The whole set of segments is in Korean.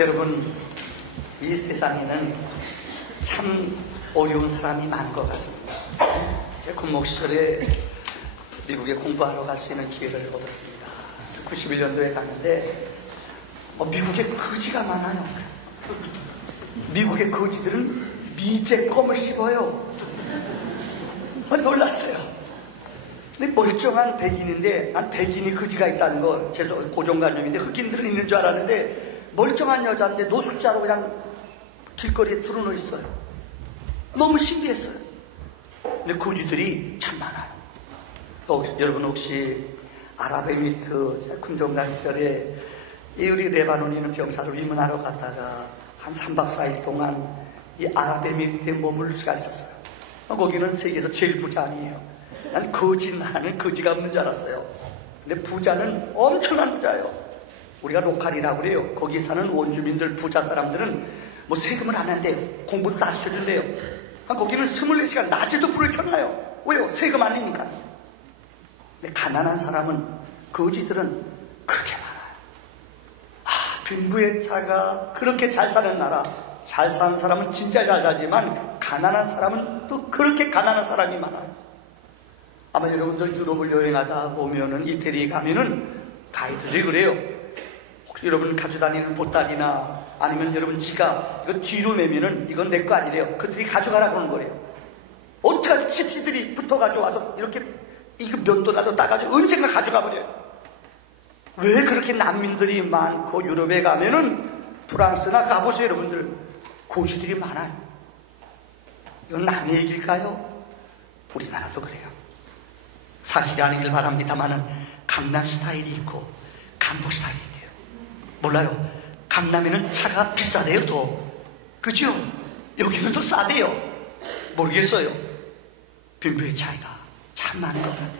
여러분, 이 세상에는 참 어려운 사람이 많은 것 같습니다. 제 군목 시절에 미국에 공부하러 갈 수 있는 기회를 얻었습니다. 91년도에 갔는데 미국에 거지가 많아요. 미국의 거지들은 미제 껌을 씹어요. 놀랐어요. 근데 멀쩡한 백인인데, 난 백인이 거지가 있다는 거 제 고정관념인데, 흑인들은 있는 줄 알았는데 멀쩡한 여자인데 노숙자로 그냥 길거리에 드러누워 있어요. 너무 신기했어요. 근데 거지들이 참 많아요. 여러분 혹시 아랍에미리트 군정관 시절에 우리 레바논에 있는 병사를 위문하러 갔다가 한 3박 4일 동안 이 아랍에미리트에 머물 수가 있었어요. 거기는 세계에서 제일 부자 아니에요. 난 나는 거지가 없는 줄 알았어요. 근데 부자는 엄청난 부자예요. 우리가 로컬이라고 그래요. 거기 사는 원주민들, 부자 사람들은 뭐 세금을 안 한대요. 공부도 다 시켜준대요. 거기는 24시간 낮에도 불을 켜놔요. 왜요? 세금 안 내니까. 근데 가난한 사람은, 거지들은 그렇게 많아요. 빈부의 차가 그렇게 잘 사는 나라, 잘 사는 사람은 진짜 잘 살지만 가난한 사람은 또 그렇게 가난한 사람이 많아요. 아마 여러분들 유럽을 여행하다 보면은 이태리에 가면은 가이드들이 그래요. 혹시 여러분 가져다니는 보따리나 아니면 여러분 지갑 이거 뒤로 매면은 이건 내 거 아니래요. 그들이 가져가라고 하는 거래요. 어떻게 집시들이 붙어 가져와서 이렇게 이거 면도나도 따가지고 언젠가 가져가 버려요. 왜 그렇게 난민들이 많고 유럽에 가면은 프랑스나 가보세요. 여러분들 고지들이 많아요. 이건 남의 얘기일까요? 우리나라도 그래요. 사실이 아니길 바랍니다만은 강남 스타일이 있고 강북 스타일이 있대요. 몰라요. 강남에는 차가 비싸대요. 또 그죠? 여기는 더 싸대요. 모르겠어요. 빈부의 차이가 참 많은 것 같아요.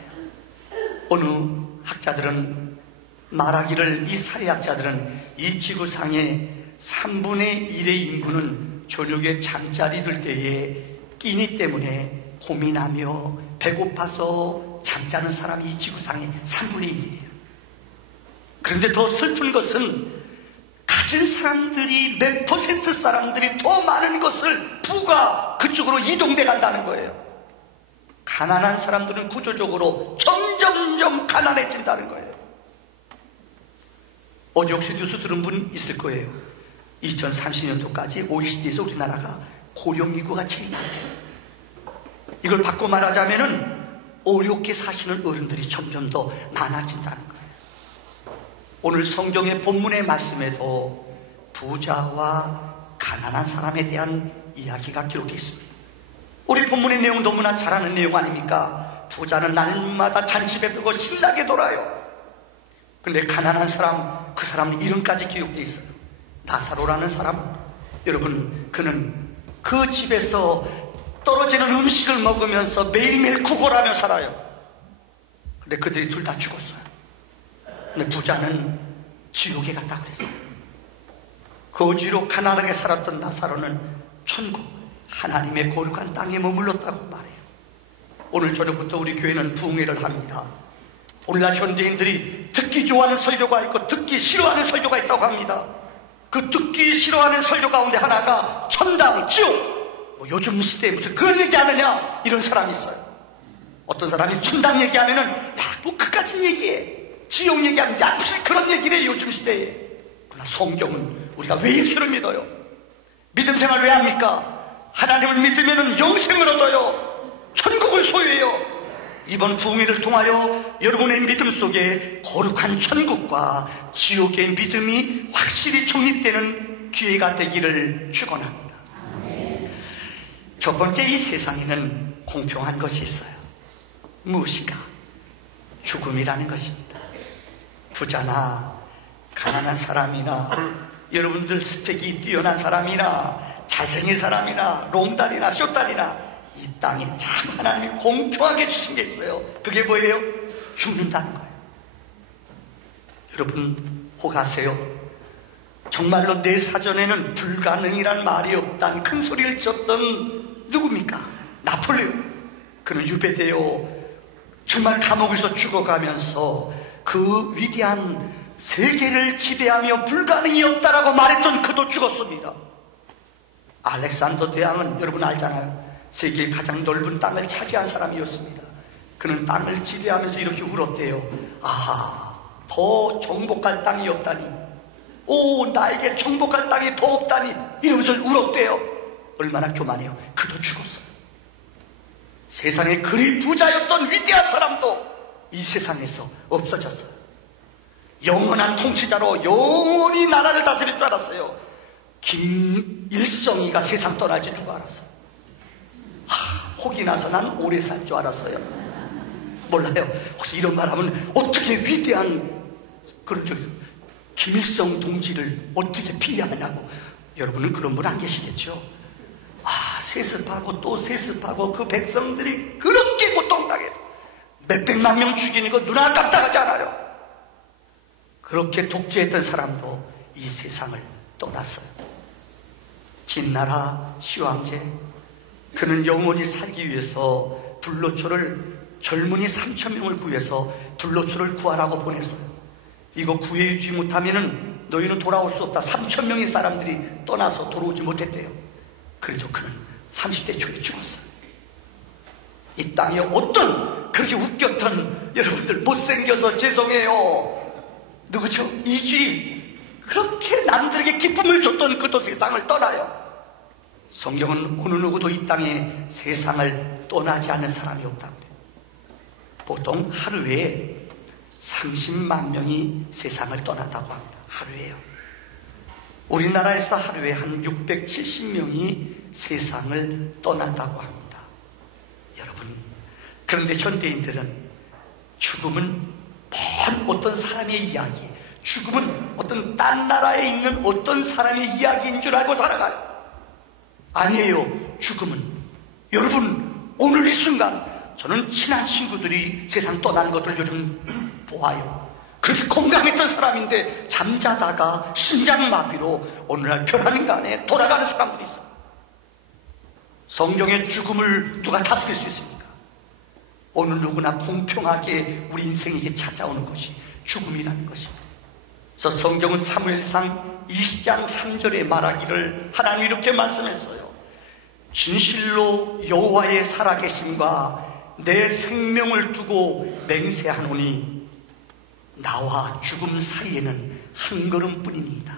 어느 학자들은 말하기를, 이 사회학자들은 이 지구상의 3분의 1의 인구는 저녁에 잠자리 들 때에 끼니 때문에 고민하며 배고파서 잠자는 사람이 이 지구상의 3분의 1이에요. 그런데 더 슬픈 것은 가진 사람들이 몇 퍼센트 사람들이 더 많은 것을 부가 그쪽으로 이동돼 간다는 거예요. 가난한 사람들은 구조적으로 점점점 가난해진다는 거예요. 어제 혹시 뉴스 들은 분 있을 거예요. 2030년도까지 OECD에서 우리나라가 고령인구가 제일 많대요. 이걸 바꿔 말하자면은 어렵게 사시는 어른들이 점점 더 많아진다는 거예요. 오늘 성경의 본문의 말씀에도 부자와 가난한 사람에 대한 이야기가 기록되어 있습니다. 우리 본문의 내용 너무나 잘 아는 내용 아닙니까? 부자는 날마다 잔치 베풀고 신나게 놀아요. 근데 가난한 사람, 그 사람 이름까지 기록되어 있어요. 나사로라는 사람, 여러분, 그는 그 집에서 떨어지는 음식을 먹으면서 매일매일 구걸하며 살아요. 근데 그들이 둘 다 죽었어요. 근데 부자는 지옥에 갔다 그랬어요. 거지로 가난하게 살았던 나사로는 천국, 하나님의 거룩한 땅에 머물렀다고 말해요. 오늘 저녁부터 우리 교회는 부흥회를 합니다. 오늘날 현대인들이 듣기 좋아하는 설교가 있고 듣기 싫어하는 설교가 있다고 합니다. 그 듣기 싫어하는 설교 가운데 하나가 천당, 지옥, 요즘 시대에 무슨 그런 얘기 하느냐, 이런 사람이 있어요. 어떤 사람이 천당 얘기하면은 뭐 그까진 얘기해, 지옥 얘기하면 무슨 그런 얘기를 해, 요즘 시대에. 그러나 성경은 우리가 왜 예수를 믿어요? 믿음 생활 왜 합니까? 하나님을 믿으면 영생을 얻어요. 천국을 소유해요. 이번 부흥회를 통하여 여러분의 믿음 속에 거룩한 천국과 지옥의 믿음이 확실히 정립되는 기회가 되기를 축원합니다. 첫 번째, 이 세상에는 공평한 것이 있어요. 무엇인가? 죽음이라는 것입니다. 부자나 가난한 사람이나 여러분들 스펙이 뛰어난 사람이나 잘생긴 사람이나 롱다리나 숏다리나 이 땅에 참 하나님이 공평하게 주신 게 있어요. 그게 뭐예요? 죽는다는 거예요. 여러분 혹하세요? 정말로 내 사전에는 불가능이란 말이 없다는 큰 소리를 쳤던 누굽니까? 나폴레옹. 그는 유배되어 정말 감옥에서 죽어가면서 그 위대한 세계를 지배하며 불가능이 없다라고 말했던 그도 죽었습니다. 알렉산더 대왕은 여러분 알잖아요. 세계의 가장 넓은 땅을 차지한 사람이었습니다. 그는 땅을 지배하면서 이렇게 울었대요. 아하, 더 정복할 땅이 없다니, 오, 나에게 정복할 땅이 더 없다니, 이러면서 울었대요. 얼마나 교만해요. 그도 죽었어요. 세상에 그리 부자였던 위대한 사람도 이 세상에서 없어졌어요. 영원한 통치자로 영원히 나라를 다스릴 줄 알았어요. 김일성이가 세상 떠날지 누가 알았어요? 혹이 나서 난 오래 살 줄 알았어요. 몰라요. 혹시 이런 말하면 어떻게 위대한 그런 김일성 동지를 어떻게 피하느냐고. 여러분은 그런 분 안 계시겠죠? 세습하고 또 세습하고 그 백성들이 그렇게 고통당해도 몇백만 명 죽이는 거 눈알 깜짝하지 않아요. 그렇게 독재했던 사람도 이 세상을 떠났어요. 진나라 시황제, 그는 영원히 살기 위해서 불로초를, 젊은이 3,000명을 구해서 불로초를 구하라고 보냈어요. 이거 구해주지 못하면은 너희는 돌아올 수 없다. 3,000명의 사람들이 떠나서 돌아오지 못했대요. 그래도 그는 30대 초에 죽었어요. 이 땅에 어떤 그렇게 웃겼던 여러분들, 못생겨서 죄송해요, 누구죠? 이주희, 그렇게 남들에게 기쁨을 줬던 그도 세상을 떠나요. 성경은 어느 누구도 이 땅에 세상을 떠나지 않는 사람이 없다고 그래요. 보통 하루에 30만 명이 세상을 떠난다고 합니다. 하루에요. 우리나라에서 하루에 한 670명이 세상을 떠난다고 합니다. 여러분, 그런데 현대인들은 죽음은 먼 어떤 사람의 이야기, 죽음은 어떤 딴 나라에 있는 어떤 사람의 이야기인 줄 알고 살아가요. 아니에요. 죽음은, 여러분, 오늘 이 순간 저는 친한 친구들이 세상 떠나는 것들 요즘 보아요. 그렇게 건강했던 사람인데 잠자다가 심장마비로 오늘날 벼랑간에 돌아가는 사람들이 있어요. 성경의 죽음을 누가 다스릴 수 있습니까? 어느 누구나 공평하게 우리 인생에게 찾아오는 것이 죽음이라는 것입니다. 그래서 성경은 사무엘상 20장 3절에 말하기를, 하나님이 이렇게 말씀했어요. 진실로 여호와의 살아계심과 내 생명을 두고 맹세하노니 나와 죽음 사이에는 한 걸음뿐이니이다.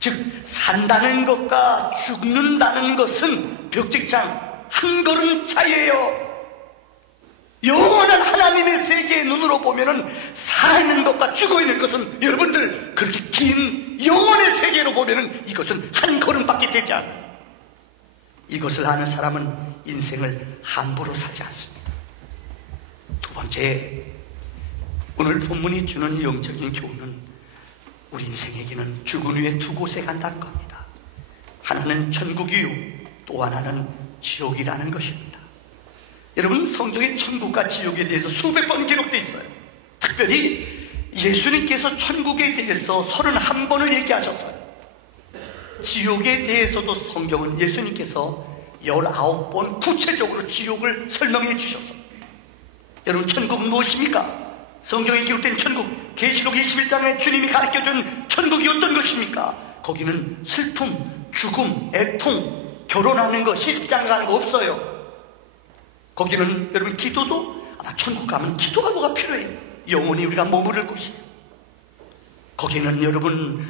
즉 산다는 것과 죽는다는 것은 벽직장 한 걸음 차이예요. 영원한 하나님의 세계의 눈으로 보면은 살아있는 것과 죽어있는 것은, 여러분들, 그렇게 긴 영원의 세계로 보면은 이것은 한 걸음밖에 되지 않아요. 이것을 아는 사람은 인생을 함부로 살지 않습니다. 두 번째, 오늘 본문이 주는 영적인 교훈은 우리 인생에게는 죽은 후에 두 곳에 간다는 겁니다. 하나는 천국이요, 또 하나는 지옥이라는 것입니다. 여러분, 성경에 천국과 지옥에 대해서 수백 번 기록되어 있어요. 특별히 예수님께서 천국에 대해서 31번을 얘기하셨어요. 지옥에 대해서도 성경은 예수님께서 19번 구체적으로 지옥을 설명해 주셨어요. 여러분, 천국은 무엇입니까? 성경에 기록된 천국, 계시록 21장에 주님이 가르쳐준 천국이 어떤 것입니까? 거기는 슬픔, 죽음, 애통, 결혼하는 거, 시집장 가는 거 없어요. 거기는 여러분, 기도도, 아마 천국 가면 기도가 뭐가 필요해요. 영원히 우리가 머무를 곳이에요. 거기는 여러분,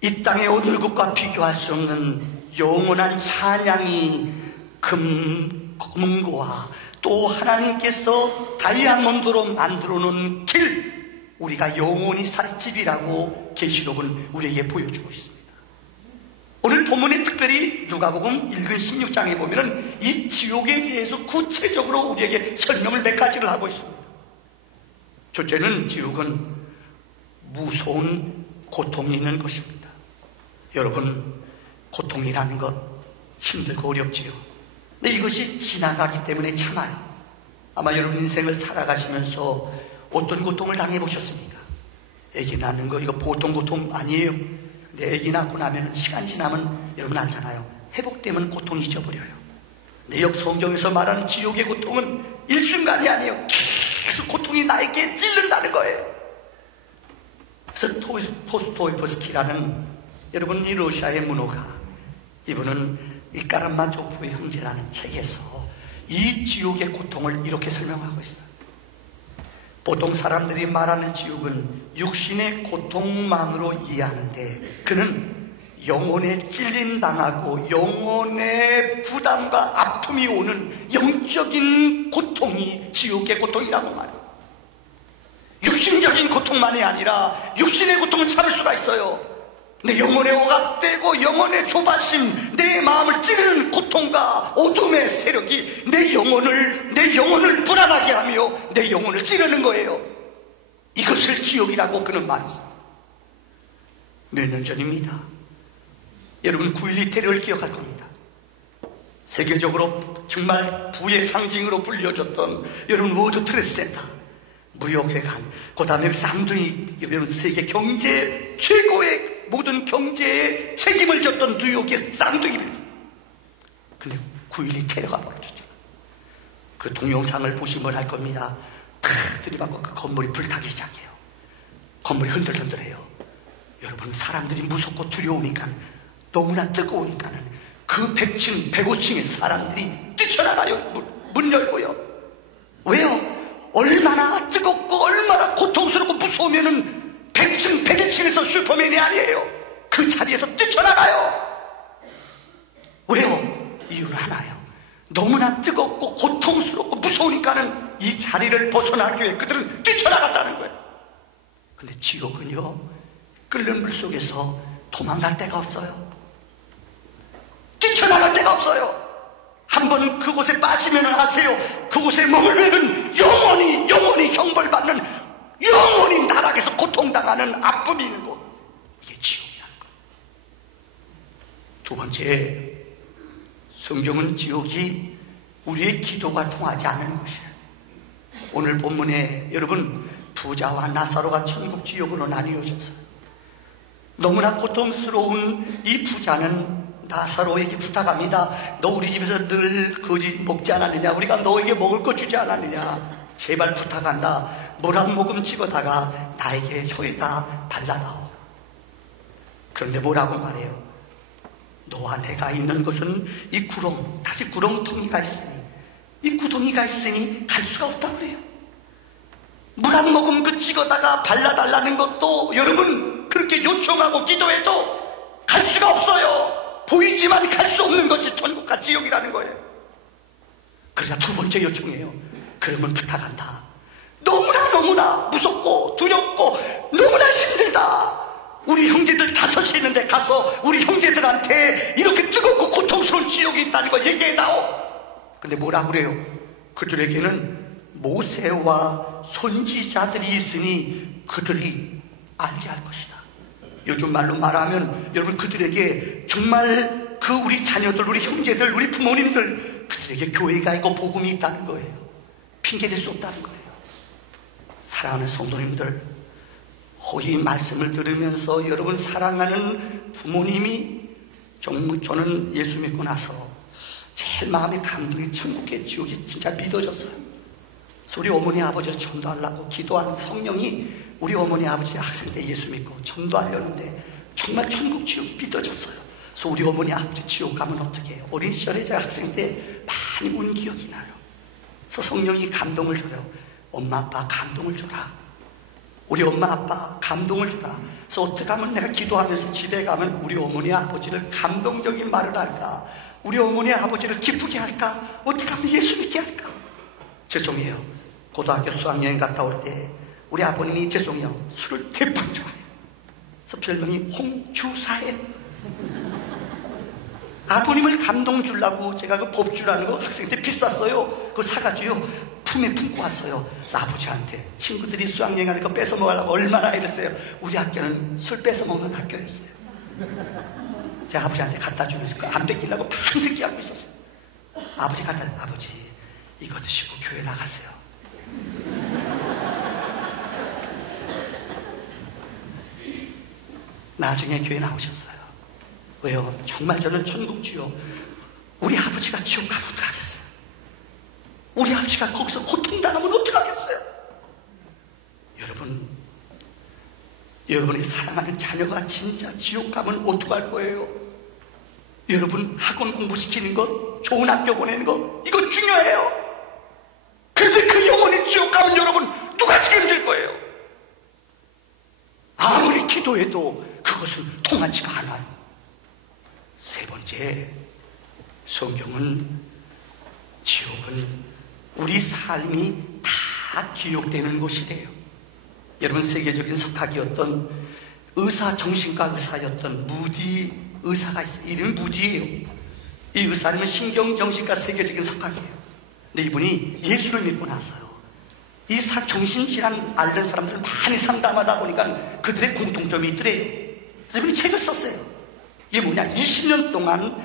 이 땅의 어느 곳과 비교할 수 없는 영원한 찬양이 금고와 또 하나님께서 다이아몬드로 만들어 놓은 길, 우리가 영원히 살 집이라고 계시록은 우리에게 보여주고 있습니다. 오늘 본문에 특별히 누가복음 1근 16장에 보면은 이 지옥에 대해서 구체적으로 우리에게 설명을 몇 가지를 하고 있습니다. 첫째는 지옥은 무서운 고통이 있는 것입니다. 여러분, 고통이라는 것 힘들고 어렵지요. 근데 이것이 지나가기 때문에 참아요. 아마 여러분 인생을 살아가시면서 어떤 고통을 당해보셨습니까? 아기 낳는 거, 이거 보통 고통 아니에요. 근데 아기 낳고 나면 시간 지나면 여러분 알잖아요. 회복되면 고통이 잊어버려요. 근데 역 성경에서 말하는 지옥의 고통은 일순간이 아니에요. 계속 고통이 나에게 찔른다는 거예요. 그래서 토스토이프스키라는 여러분 이 러시아의 문호가, 이분은 이 까람마조프의 형제라는 책에서 이 지옥의 고통을 이렇게 설명하고 있어요. 보통 사람들이 말하는 지옥은 육신의 고통만으로 이해하는데, 그는 영혼에 찔림당하고 영혼의 부담과 아픔이 오는 영적인 고통이 지옥의 고통이라고 말해요. 육신적인 고통만이 아니라 육신의 고통을 참을 수가 있어요. 내 영혼의 억압되고 영혼의 조바심, 내 마음을 찌르는 고통과 어둠의 세력이 내 영혼을 불안하게 하며 내 영혼을 찌르는 거예요. 이것을 지옥이라고 그는 말했어요. 몇 년 전입니다. 여러분 9.12 테러를 기억할 겁니다. 세계적으로 정말 부의 상징으로 불려졌던 여러분 워드 트레이드 센터, 무역회관, 그 다음에 쌍둥이, 여러분 세계 경제 최고의 모든 경제에 책임을 졌던 뉴욕의 쌍둥이 빌딩. 근데 9.12 테러가 벌어졌죠. 그 동영상을 보시면 알 겁니다. 탁 들이받고 그 건물이 불타기 시작해요. 건물이 흔들흔들해요. 여러분 사람들이 무섭고 두려우니까, 너무나 뜨거우니까는 그 100층, 105층의 사람들이 뛰쳐나가요. 문 열고요. 왜요? 얼마나 뜨겁고 얼마나 고통스럽고 무서우면은 100층, 101층에서 슈퍼맨이 아니에요. 그 자리에서 뛰쳐나가요. 왜요? 이유는 하나예요. 너무나 뜨겁고 고통스럽고 무서우니까는 이 자리를 벗어나기 위해 그들은 뛰쳐나갔다는 거예요. 근데 지옥은요, 끓는 물 속에서 도망갈 데가 없어요. 뛰쳐나갈 데가 없어요. 한번 그곳에 빠지면 아세요. 그곳에 머물면 영원히 형벌받는, 영원히 나락에서 고통당하는 아픔이 있는 곳, 이게 지옥이라는 거예요. 두 번째, 성경은 지옥이 우리의 기도가 통하지 않는 것이에요. 오늘 본문에 여러분 부자와 나사로가 천국 지옥으로 나뉘어졌어요. 너무나 고통스러운 이 부자는 나사로에게 부탁합니다. 너 우리 집에서 늘 거지 먹지 않았느냐? 우리가 너에게 먹을 거 주지 않았느냐? 제발 부탁한다. 물 한 모금 찍어다가 나에게 혀에다 발라다오. 그런데 뭐라고 말해요? 너와 내가 있는 것은 이 구렁, 다시 구렁텅이가 있으니, 이 구덩이가 있으니 갈 수가 없다고 그래요. 물 한 모금 그 찍어다가 발라달라는 것도 여러분 그렇게 요청하고 기도해도 갈 수가 없어요. 보이지만 갈 수 없는 것이 천국과 지옥이라는 거예요. 그러자 두 번째 요청이에요. 그러면 부탁한다. 너무나 무섭고 두렵고 너무나 힘들다. 우리 형제들 5이 있는데 가서 우리 형제들한테 이렇게 뜨겁고 고통스러운 지옥이 있다는 거 얘기해다오. 근데 뭐라 그래요? 그들에게는 모세와 선지자들이 있으니 그들이 알게 할 것이다. 요즘 말로 말하면 여러분 그들에게 정말 그 우리 자녀들, 우리 형제들, 우리 부모님들, 그들에게 교회가 있고 복음이 있다는 거예요. 핑계댈 수 없다는 거예요. 사랑하는 성도님들, 이 말씀을 들으면서 여러분 사랑하는 부모님이, 저는 예수 믿고 나서 제일 마음에 감동이 천국의 지옥이 진짜 믿어졌어요. 우리 어머니 아버지를 전도하려고 기도하는 성령이 우리 어머니 아버지 학생 때 예수 믿고 전도하려는데 정말 천국 지옥이 믿어졌어요. 그래서 우리 어머니 아버지 지옥 가면 어떻게 해요? 어린 시절에 제가 학생 때 많이 운 기억이 나요. 그래서 성령이 감동을 줘요. 엄마 아빠 감동을 줘라. 우리 엄마 아빠 감동을 줘라. 그래서 어떻게 하면 내가 기도하면서 집에 가면 우리 어머니 아버지를 감동적인 말을 할까? 우리 어머니 아버지를 기쁘게 할까? 어떻게 하면 예수 믿게 할까? 죄송해요. 고등학교 수학여행 갔다 올 때 우리 아버님이 죄송해요. 술을 대빵 좋아해요. 그래서 별명이 홍주사예요. 아버님을 감동 주려고 제가 그 법주라는 거 학생 때 비쌌어요. 그거 사가지고요 품에 품고 왔어요. 그래서 아버지한테 친구들이 수학여행 가는 거 뺏어 먹으려고 얼마나 이랬어요. 우리 학교는 술 뺏어 먹는 학교였어요. 제가 아버지한테 갖다 주면서 안 뺏기려고 밤새 끼하고 있었어요. 아버지 아버지 이거 드시고 교회 나가세요. 나중에 교회 나오셨어요. 왜요? 정말 저는 천국 지옥, 우리 아버지가 지옥 가면 어떡하겠어요? 우리 아버지가 거기서 고통당하면 어떡하겠어요? 여러분의 사랑하는 자녀가 진짜 지옥 가면 어떡할 거예요? 여러분 학원 공부시키는 것, 좋은 학교 보내는 것, 이거 중요해요. 그런데 그 영혼이 지옥 가면 여러분 누가 책임질 거예요? 아무리 기도해도 그것은 통하지가 않아요. 세 번째, 성경은 지옥은 우리 삶이 다 기록되는 곳이래요. 여러분 세계적인 석학이었던 의사, 정신과 의사였던 무디 의사가 있어요. 이름이 무디예요. 이 의사님은 신경정신과 세계적인 석학이에요. 근데 이분이 예수를 믿고 나서요, 이 정신질환 앓는 사람들을 많이 상담하다 보니까 그들의 공통점이 있더래요. 그래서 이분이 책을 썼어요. 이게 뭐냐, 20년 동안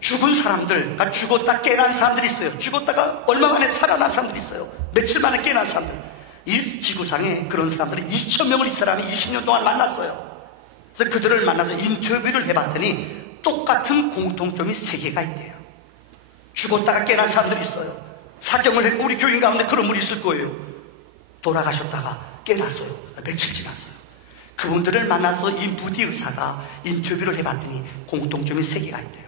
죽은 사람들, 그러니까 죽었다 깨어난 사람들이 있어요. 죽었다가 얼마 만에 살아난 사람들이 있어요. 며칠 만에 깨어난 사람들. 이 지구상에 그런 사람들이 2,000명을 이 사람이 20년 동안 만났어요. 그래서 그들을 만나서 인터뷰를 해봤더니 똑같은 공통점이 3개가 있대요. 죽었다가 깨어난 사람들이 있어요. 사경을 했고 우리 교인 가운데 그런 분이 있을 거예요. 돌아가셨다가 깨어났어요. 며칠 지났어요. 그분들을 만나서 이 무디 의사가 인터뷰를 해봤더니 공통점이 3개가 있대요.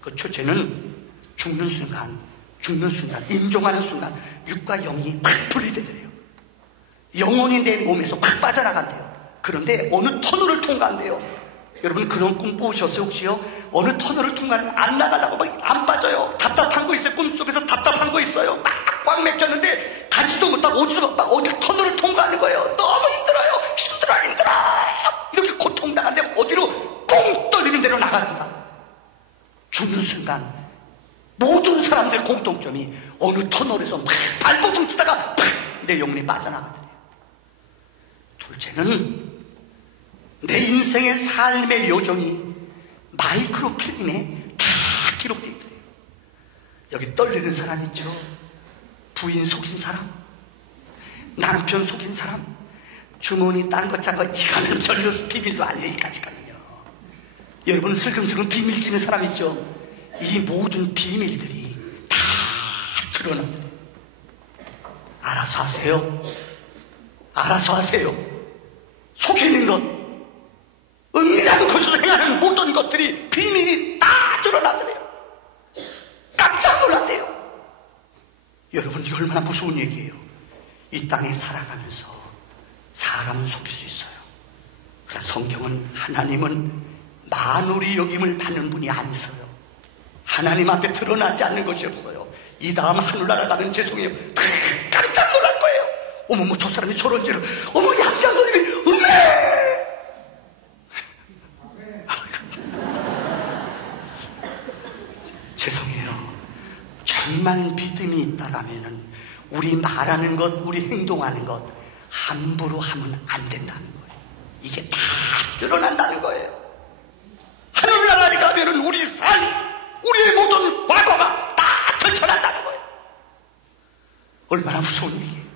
그 첫째는 죽는 순간, 임종하는 순간 육과 영이 팍 분리되더래요. 영혼이 내 몸에서 팍 빠져나간대요. 그런데 어느 터널을 통과한대요. 여러분 그런 꿈 꾸셨어요 혹시요? 어느 터널을 통과하는 안 나가려고 막 안 빠져요. 답답한 거 있어요. 꿈속에서 답답한 거 있어요. 막 꽉 맥혔는데 가지도 못하고 오지도 막 어디 터널을 통과하는 거예요. 너무 힘들어. 이렇게 고통당하는데 어디로 꽁 떨리는 대로 나갑니다. 죽는 순간 모든 사람들의 공통점이 어느 터널에서 막 발버둥 치다가 팍 내 영혼이 빠져나가더래요. 둘째는 내 인생의 삶의 여정이 마이크로필름에 다 기록되어 있더래요. 여기 떨리는 사람 있죠? 부인 속인 사람, 남편 속인 사람, 주머니 딴 거 짠 거, 이거는 별로 비밀도 아니에요. 이까지거든요. 여러분 슬금슬금 비밀 지는 사람 있죠? 이 모든 비밀들이 다 드러나더래요. 알아서 하세요. 속이는 것, 은밀한 곳에서 행하는 모든 것들이 비밀이 다 드러나더래요. 깜짝 놀랐대요. 여러분 이거 얼마나 무서운 얘기예요. 이 땅에 살아가면서 사람은 속일 수 있어요. 그러나 성경은 하나님은 만홀이 여김을 받는 분이 아니세요. 하나님 앞에 드러나지 않는 것이 없어요. 이 다음 하늘나라 가면 죄송해요, 깜짝 놀랄 거예요. 어머 저 사람이 저런 죄를, 어머 양자손님이 음해. 죄송해요. 정말 믿음이 있다라면은 우리 말하는 것, 우리 행동하는 것 함부로 하면 안 된다는 거예요. 이게 다 드러난다는 거예요. 하늘나라에 가면은 우리 삶, 우리의 모든 과거가 다 펼쳐난다는 거예요. 얼마나 무서운 얘기예요.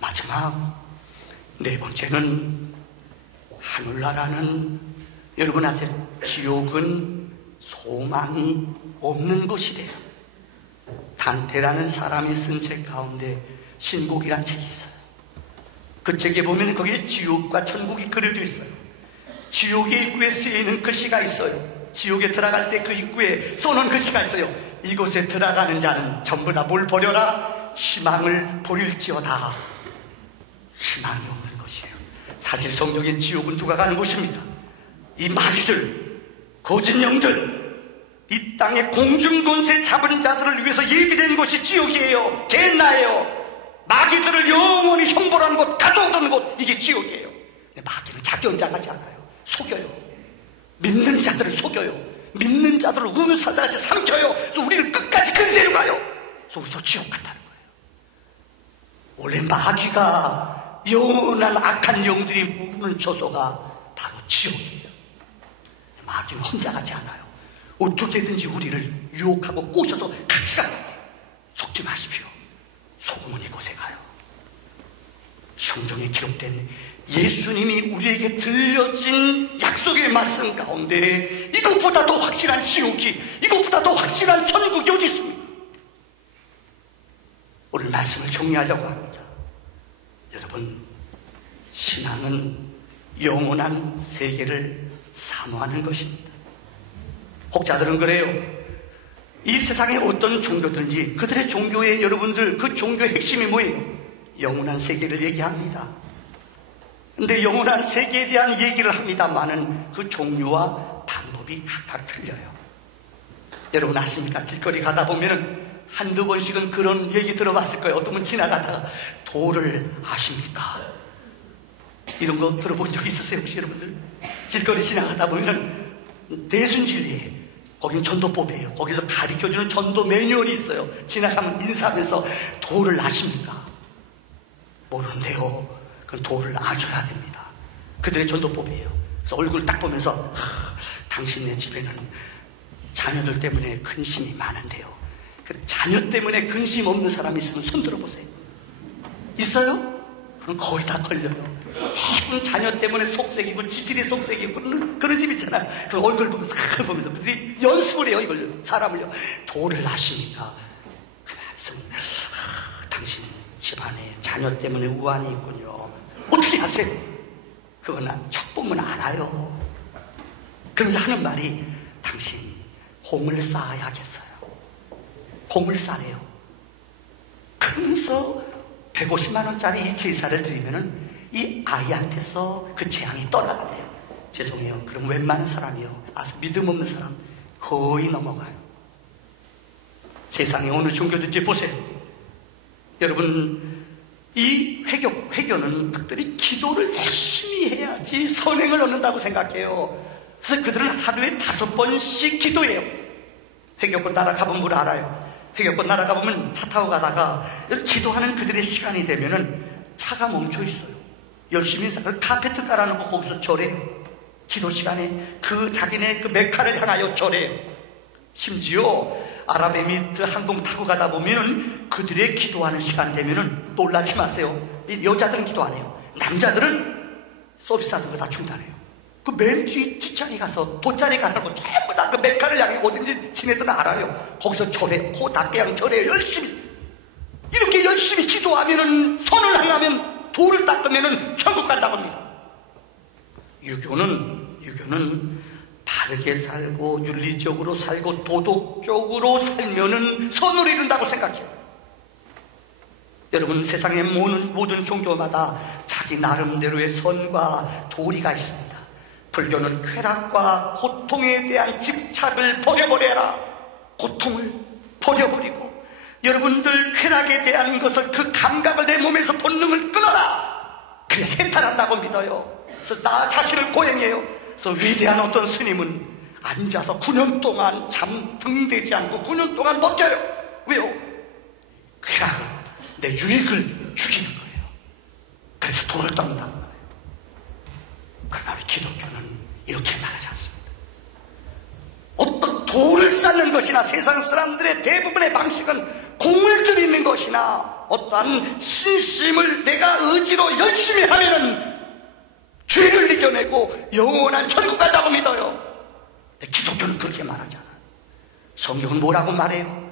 마지막 네 번째는 하늘나라는 여러분 아세요? 지옥은 소망이 없는 곳이래요. 단테라는 사람이 쓴 책 가운데 신곡이란 책이 있어요. 그 책에 보면 거기에 지옥과 천국이 그려져 있어요. 지옥의 입구에 쓰여있는 글씨가 있어요. 지옥에 들어갈 때 그 입구에 써놓은 글씨가 있어요. 이곳에 들어가는 자는 전부 다 뭘 버려라? 희망을 버릴지어다. 희망이 없는 것이에요. 사실 성경의 지옥은 누가 가는 곳입니까? 이 마귀들, 거짓 영들, 이 땅의 공중권세 잡은 자들을 위해서 예비된 곳이 지옥이에요. 겟나예요. 마귀들을 영원히 형벌하는 곳, 가둬두는 곳, 이게 지옥이에요. 근데 마귀는 자기 혼자 가지 않아요. 속여요. 믿는 자들을 속여요. 믿는 자들을 우물사자같이 삼켜요. 그래서 우리를 끝까지 그대로 가요. 그래서 우리도 지옥 간다는 거예요. 원래 마귀가 영원한 악한 영들이 묵는 저소가 바로 지옥이에요. 마귀는 혼자 가지 않아요. 어떻게든지 우리를 유혹하고 꼬셔서 같이 가요. 속지 마십시오. 속으면 이곳에 가요. 성경에 기록된 예수님이 우리에게 들려진 약속의 말씀 가운데 이것보다 더 확실한 지옥이, 이것보다 더 확실한 천국이 어디 있습니까? 오늘 말씀을 정리하려고 합니다. 여러분, 신앙은 영원한 세계를 사모하는 것입니다. 혹자들은 그래요. 이 세상에 어떤 종교든지 그들의 종교의 여러분들 그 종교의 핵심이 뭐예요? 영원한 세계를 얘기합니다. 근데 영원한 세계에 대한 얘기를 합니다만은 그 종류와 방법이 각각 틀려요. 여러분 아십니까? 길거리 가다 보면은 한두 번씩은 그런 얘기 들어봤을 거예요. 어떤 분 지나가다가 도를 아십니까? 이런 거 들어본 적 있으세요 혹시 여러분들? 길거리 지나가다 보면은 대순진리에 거기는 전도법이에요. 거기서 가르쳐주는 전도 매뉴얼이 있어요. 지나가면 인사하면서 도를 아십니까? 모르는데요. 그건 도를 아셔야 됩니다. 그들의 전도법이에요. 그래서 얼굴 딱 보면서 당신네 집에는 자녀들 때문에 근심이 많은데요. 그 자녀 때문에 근심 없는 사람이 있으면 손 들어보세요. 있어요? 그럼 거의 다 걸려요. 대부분 자녀 때문에 속색이고 지질이 속색이고 그런 집 있잖아요. 그럼 얼굴 보면서 그들이 연습을 해요. 이걸 사람을요. 도를 아십니까? 가만히 당신 집안에 자녀 때문에 우환이 있군요. 어떻게 하세요? 그건 척 보면 알아요. 그러면서 하는 말이 당신 공을 쌓아야겠어요. 공을 쌓아요. 그러면서 150만 원짜리 이 제사를 드리면은 이 아이한테서 그 재앙이 떠나간대요. 죄송해요. 그럼 웬만한 사람이요. 아주 믿음 없는 사람 거의 넘어가요. 세상에 어느 종교든지 보세요. 여러분 이 회교는 특별히 기도를 열심히 해야지 선행을 얻는다고 생각해요. 그래서 그들은 하루에 5번씩 기도해요. 회교권 따라가본 분 알아요. 회교권 날아가보면 차 타고 가다가 기도하는 그들의 시간이 되면은 차가 멈춰 있어요. 열심히 카페트 깔아놓고 거기서 절해요. 기도 시간에 그 자기네 그 메카를 향하여 절해요. 심지어 아랍에미리트 항공 타고 가다 보면은 그들의 기도하는 시간 되면은 놀라지 마세요. 여자들은 기도 안 해요. 남자들은 서비스 하는 거 다 중단해요. 그 맨 뒷자리 가서 돗자리 가라고 전부 다 그 메카를 향해 어딘지 지네들은 알아요. 거기서 절해요. 코 닿게 그냥 절해요. 열심히. 이렇게 열심히 기도하면은 선을 행하면 도를 닦으면은 천국 간다고 합니다. 유교는 바르게 살고 윤리적으로 살고 도덕적으로 살면은 선을 이룬다고 생각해요. 여러분 세상의 모든 종교마다 자기 나름대로의 선과 도리가 있습니다. 불교는 쾌락과 고통에 대한 집착을 버려버려라. 고통을 버려버리고 여러분들 쾌락에 대한 것을 그 감각을 내 몸에서 본능을 끊어라. 그래 해탈한다고 믿어요. 그래서 나 자신을 고행해요. 그래서 위대한 어떤 스님은 앉아서 9년 동안 잠등대지 않고 9년 동안 버텨요. 왜요? 쾌락을 내 유익을 죽이는 거예요. 그래서 도를 닦는다는 거예요. 그러나 우리 기독교는 이렇게 말하지 않습니다. 어떤 도를 쌓는 것이나 세상 사람들의 대부분의 방식은 공을 들이는 것이나 어떠한 신심을 내가 의지로 열심히 하면은 죄를 이겨내고 영원한 천국 간다고 믿어요. 근데 기독교는 그렇게 말하잖아. 성경은 뭐라고 말해요?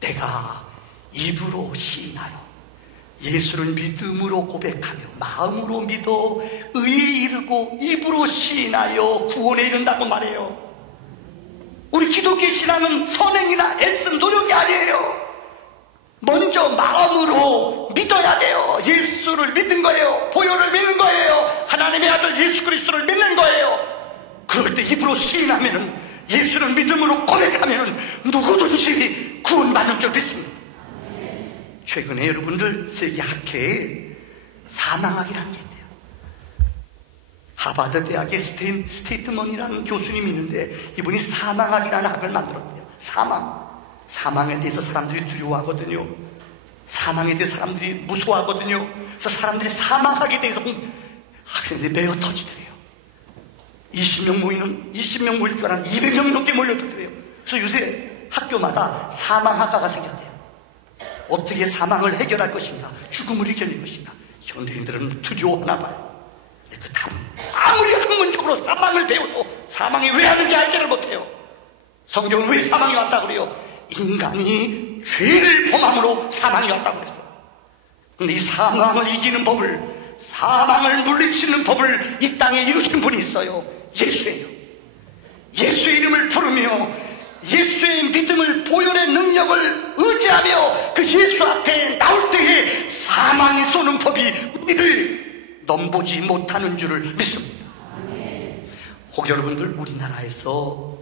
내가 입으로 시인하여 예수를 믿음으로 고백하며 마음으로 믿어 의에 이르고 입으로 시인하여 구원에 이른다고 말해요. 우리 기독교 신앙은 선행이나 애쓴 노력이 아니에요. 먼저 마음으로 믿어야 돼요. 예수를 믿는 거예요. 보혈을 믿는 거예요. 하나님의 아들 예수 그리스도를 믿는 거예요. 그럴 때 입으로 시인하면은 예수를 믿음으로 고백하면은 누구든지 구원받는 줄 믿습니다. 최근에 여러분들 세계 학회에 사망학이라는 게 있대요. 하버드 대학의 스테이트먼이라는 교수님이 있는데 이분이 사망학이라는 학을 만들었대요. 사망에 대해서 사람들이 두려워하거든요. 사망에 대해서 사람들이 무서워하거든요. 그래서 사람들이 사망학에 대해서 학생들이 매우 터지더래요. 20명 모일 줄 알았는데 200명 넘게 몰려들더래요. 그래서 요새 학교마다 사망학과가 생겼대요. 어떻게 사망을 해결할 것인가, 죽음을 이겨낼 것인가. 현대인들은 두려워하나 봐요. 근데 그 답은 아무리 학문적으로 사망을 배워도 사망이 왜 하는지 알지를 못해요. 성경은 왜 사망이 왔다고 그래요? 인간이 죄를 범함으로 사망이 왔다고 그랬어요. 근데 이 사망을 이기는 법을 사망을 물리치는 법을 이 땅에 이루신 분이 있어요. 예수예요. 예수의 이름을 부르며 예수의 믿음을, 보혈의 능력을 의지하며 그 예수 앞에 나올 때에 사망이 쏘는 법이 우리를 넘보지 못하는 줄을 믿습니다. 혹 여러분들, 우리나라에서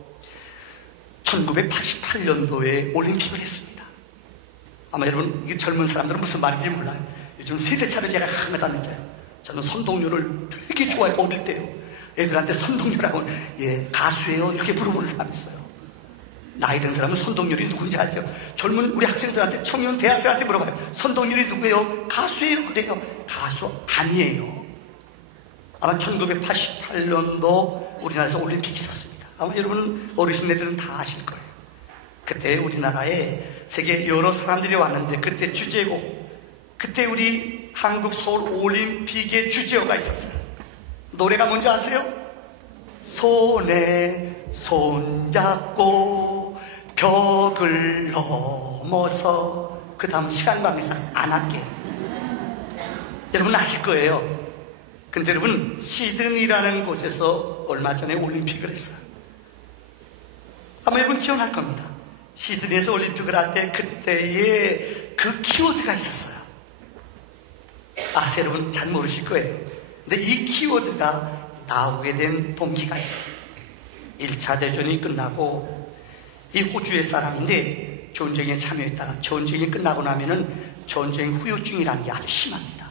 1988년도에 올림픽을 했습니다. 아마 여러분, 이게 젊은 사람들은 무슨 말인지 몰라요. 요즘 세대차를 제가 하나도 느껴요. 저는 선동열을 되게 좋아해요. 어릴 때요. 애들한테 선동열하고는 가수예요 이렇게 물어보는 사람이 있어요. 나이 든 사람은 선동열이 누군지 알죠? 젊은 우리 학생들한테, 청년 대학생한테 물어봐요. 선동열이 누구예요? 가수예요. 그래요. 가수 아니에요. 아마 1988년도 우리나라에서 올림픽이 있었습니다. 아마 여러분 어르신네들은 다 아실 거예요. 그때 우리나라에 세계 여러 사람들이 왔는데 그때 주제곡, 그때 우리 한국 서울 올림픽의 주제어가 있었어요. 노래가 뭔지 아세요? 손에 손잡고 벽을 넘어서, 그 다음 시간 관계상 안 할게요. 여러분 아실 거예요. 근데 여러분, 시드니라는 곳에서 얼마 전에 올림픽을 했어요. 아마 여러분 기억날 겁니다. 시드니에서 올림픽을 할 때 그때의 그 키워드가 있었어요. 아세요? 여러분 잘 모르실 거예요. 근데 이 키워드가 나오게 된 동기가 있어요. 1차 대전이 끝나고 이 호주의 사람인데 전쟁에 참여했다가 전쟁이 끝나고 나면은 전쟁 후유증이라는 게 아주 심합니다.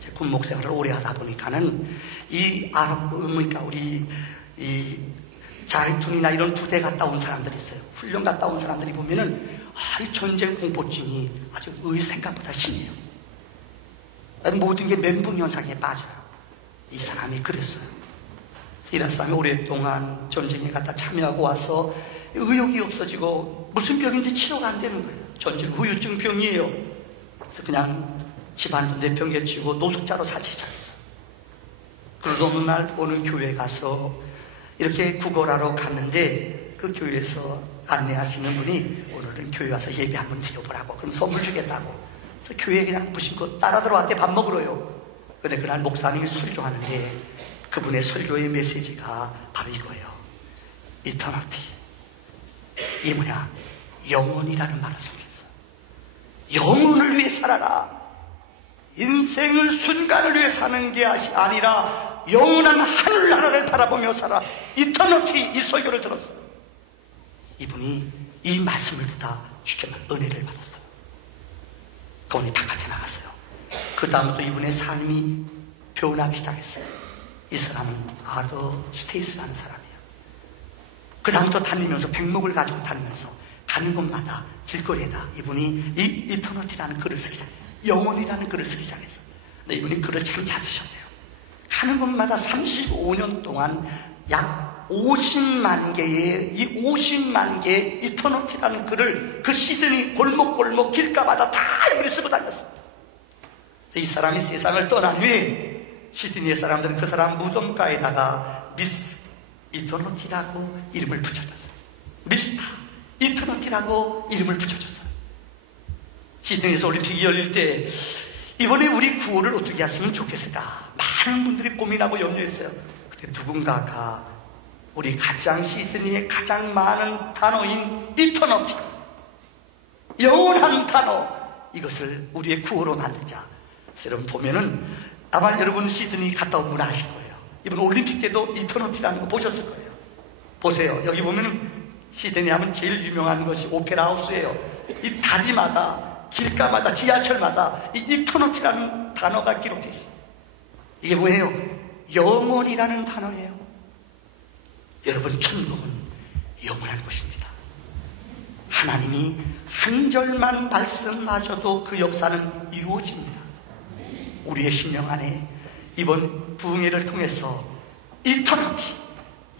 제 군목 생활을 오래 하다 보니까는 이 그러니까 우리 이 자이툰이나 이런 부대 갔다 온 사람들이 있어요. 훈련 갔다 온 사람들이 보면은 이 전쟁 공포증이 아주 생각보다 심해요. 모든 게 멘붕 현상에 빠져요. 이 사람이 그랬어요. 이런 사람이 오랫동안 전쟁에 갔다 참여하고 와서 의욕이 없어지고 무슨 병인지 치료가 안 되는 거예요. 전쟁 후유증 병이에요. 그래서 그냥 집안도 내팽개치고 노숙자로 살기 시작했어요. 그러고 어느 날 어느 교회에 가서 이렇게 구걸하러 갔는데 그 교회에서 안내하시는 분이 오늘은 교회 와서 예배 한번 드려보라고, 그럼 선물 주겠다고. 그래서 교회에 그냥 무심코 따라 들어왔대. 밥 먹으러요. 근데 그날 목사님이 설교하는데 그분의 설교의 메시지가 바로 이거예요. 이터너티. 이게 뭐냐? 영혼이라는 말을 속였어요. 영혼을 위해 살아라. 인생을 순간을 위해 사는 게 아니라 영원한 하늘나라를 바라보며 살아. 이터너티. 이 설교를 들었어요. 이분이 이 말씀을 듣다 주께만 은혜를 받았어요. 그분이 바깥에 나갔어요. 그 다음부터 이분의 삶이 변하기 시작했어요. 이 사람은 아더 스테이스라는 사람이에요. 그 다음부터 다니면서 백목을 가지고 다니면서 가는 곳마다 길거리에다 이분이 이 이터너티라는 글을 쓰기 시작해요. 영혼이라는 글을 쓰기 시작했어요. 근데 이분이 글을 참 잘 쓰셨대요. 가는 곳마다 35년 동안 약 50만 개의 이 50만 개의 이터너티라는 글을 그 시드니 골목골목 길가마다 다 이분이 쓰고 다녔어요. 이 사람이 세상을 떠난 후에 시드니의 사람들은 그 사람 무덤가에다가 미스 이터너티라고 이름을 붙여줬어요. 미스터 이터너티라고 이름을 붙여줬어요. 시드니에서 올림픽이 열릴 때 이번에 우리 구호를 어떻게 했으면 좋겠을까 많은 분들이 고민하고 염려했어요. 그때 누군가가 우리 가장 시드니의 가장 많은 단어인 이터너티, 영원한 단어, 이것을 우리의 구호로 만들자. 여러분 보면은 아마 여러분 시드니 갔다 온 분 아실 거예요. 이번 올림픽 때도 이터너티라는 거 보셨을 거예요. 보세요. 여기 보면은 시드니 하면 제일 유명한 것이 오페라 하우스예요. 이 다리마다, 길가마다, 지하철마다 이 이터너티라는 단어가 기록되어 있어요. 이게 뭐예요? 영원이라는 단어예요. 여러분, 천국은 영원한 곳입니다. 하나님이 한 절만 말씀하셔도 그 역사는 이루어집니다. 우리의 심령 안에 이번 부흥회를 통해서 이터너티,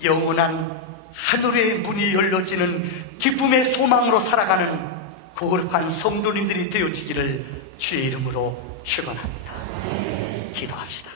영원한 하늘의 문이 열려지는 기쁨의 소망으로 살아가는 거룩한 성도님들이 되어지기를 주의 이름으로 축원합니다. 기도합시다.